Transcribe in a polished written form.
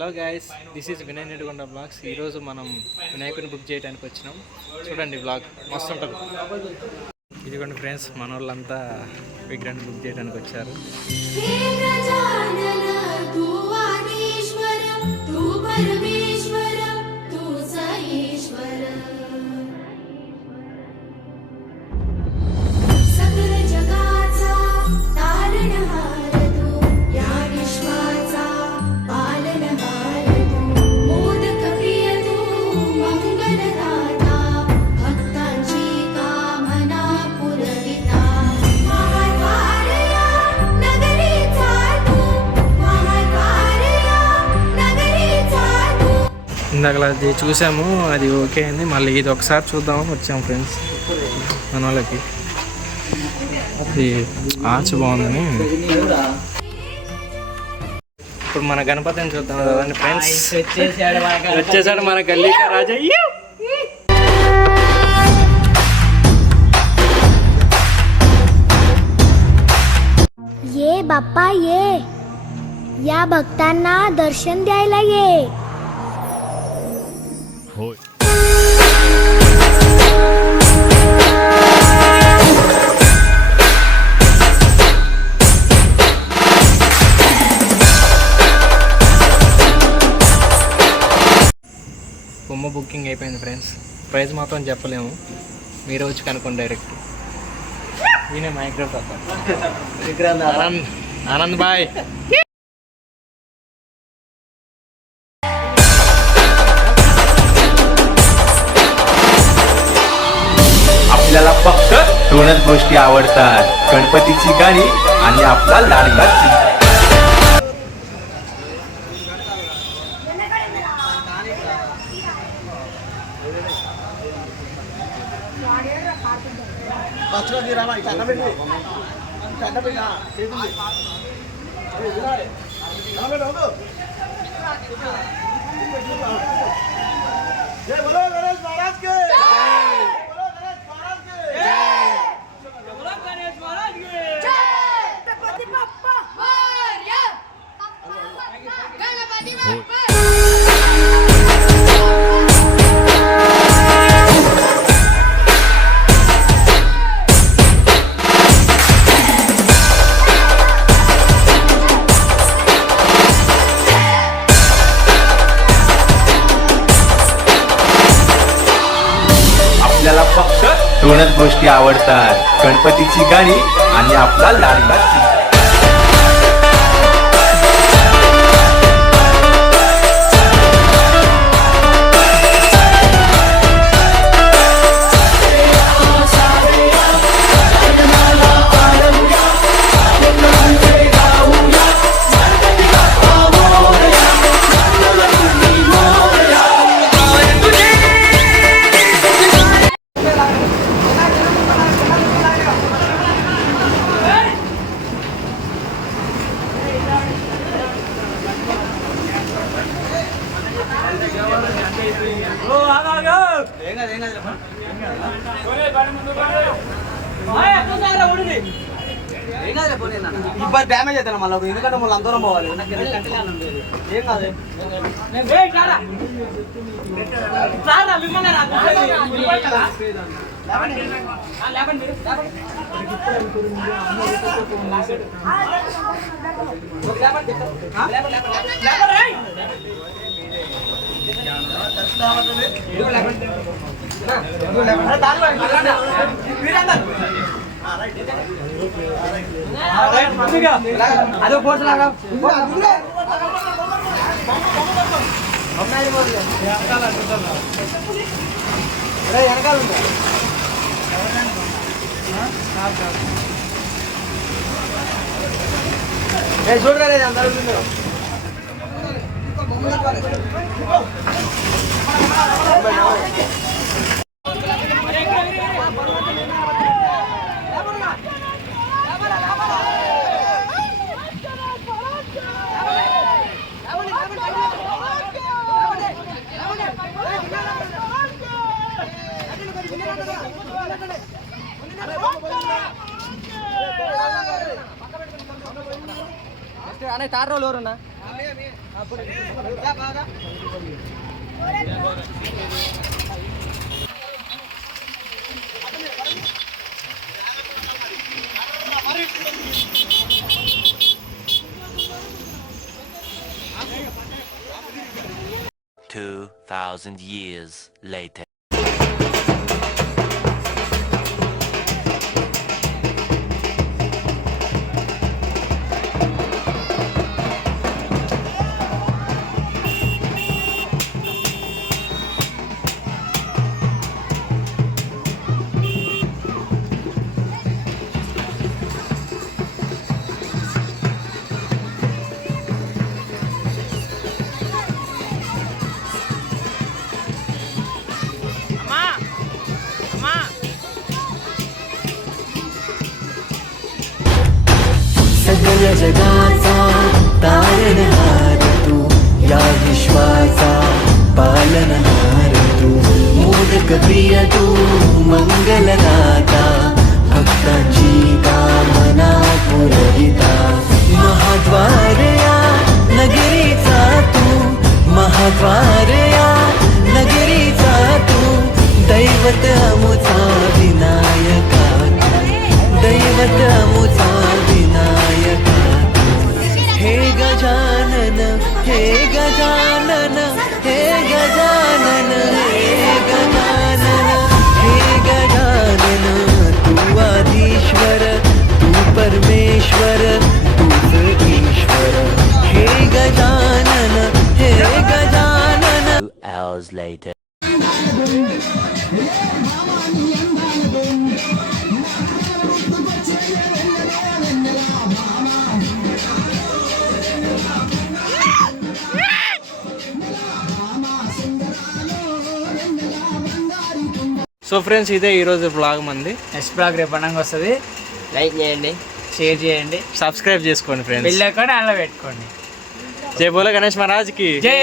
Hello guys, this is Vinay Nedigonda vlogs. ఈరోజు మనం వినాయకుని బుక్ చేయడానికి వచ్చినాం. చూడండి బ్లాగ్ మస్తు ఉంటుంది. ఇదిగోండి ఫ్రెండ్స్, మన వాళ్ళంతా విగ్రహాన్ని బుక్ చేయడానికి వచ్చారు. ఇందాక అది చూసాము, అది ఓకే అయింది. మళ్ళీ ఇది ఒకసారి చూద్దామని వచ్చాము ఫ్రెండ్స్. మన వాళ్ళకి ఇది ఆర్చ్ బాగుందని. ఇప్పుడు మన గణపతిని చూద్దాం కదండి ఫ్రెండ్స్. వచ్చేసాడు మన గల్లీ రాజయ్య. ये बाप्पा ये या भक्तांना दर्शन द्यायला ये. బొమ్మ బుకింగ్ అయిపోయింది ఫ్రెండ్స్. ప్రైస్ మాత్రం చెప్పలేము, మీరు వచ్చి కనుక్కోండి డైరెక్ట్. ఈయన మైక్రోఫోన్ ఆనంద్ బాయ్. आपल्याला फक्त दोनच गोष्टी आवडतात, गणपतीची गाणी आणि आपला लाडका. आपल्याला फक्त दोनच गोष्टी आवडतात, गणपतीची गाणी आणि आपला लाडका. ఇప్పుడు డ్యామేజ్ అవుతాను మళ్ళీ, ఎందుకంటే మళ్ళీ అందరం పోవాలి. ఏం కాదు, అదే పోర్స్ లాగా వెనకాల చూడరా అందరూ అనే తార్ రోల్ ఎవరన్నా 2,000 years later. सकल जगाचा तारणहार तू या विश्वाचा पालनहार तू मोदक प्रिय तू मंगलदाता भक्तांची कामना पुरविता महाद्वार या नगरीचा तू महाद्वार या नगरीचा तू दैवत अमुचा विनायका दैवत अमुचा विनायका हे गजानन हे गजानन हे गजानन हे गजानन हे गजानन तू आधीश्वर तू परमेश्वर तूच ईश्वर हे गजानन हे गजानन 2 hours later. సో ఫ్రెండ్స్ ఇదే ఈరోజు బ్లాగ్ మంది. నెక్స్ట్ బ్లాగ్ రేపు అనంగా వస్తుంది. లైక్ చేయండి, షేర్ చేయండి, సబ్స్క్రైబ్ చేసుకోండి ఫ్రెండ్స్. బెల్ ఐకాన్ ఆన్లో పెట్టుకోండి. జై బోలో గణేష్ మహారాజ్కి జై.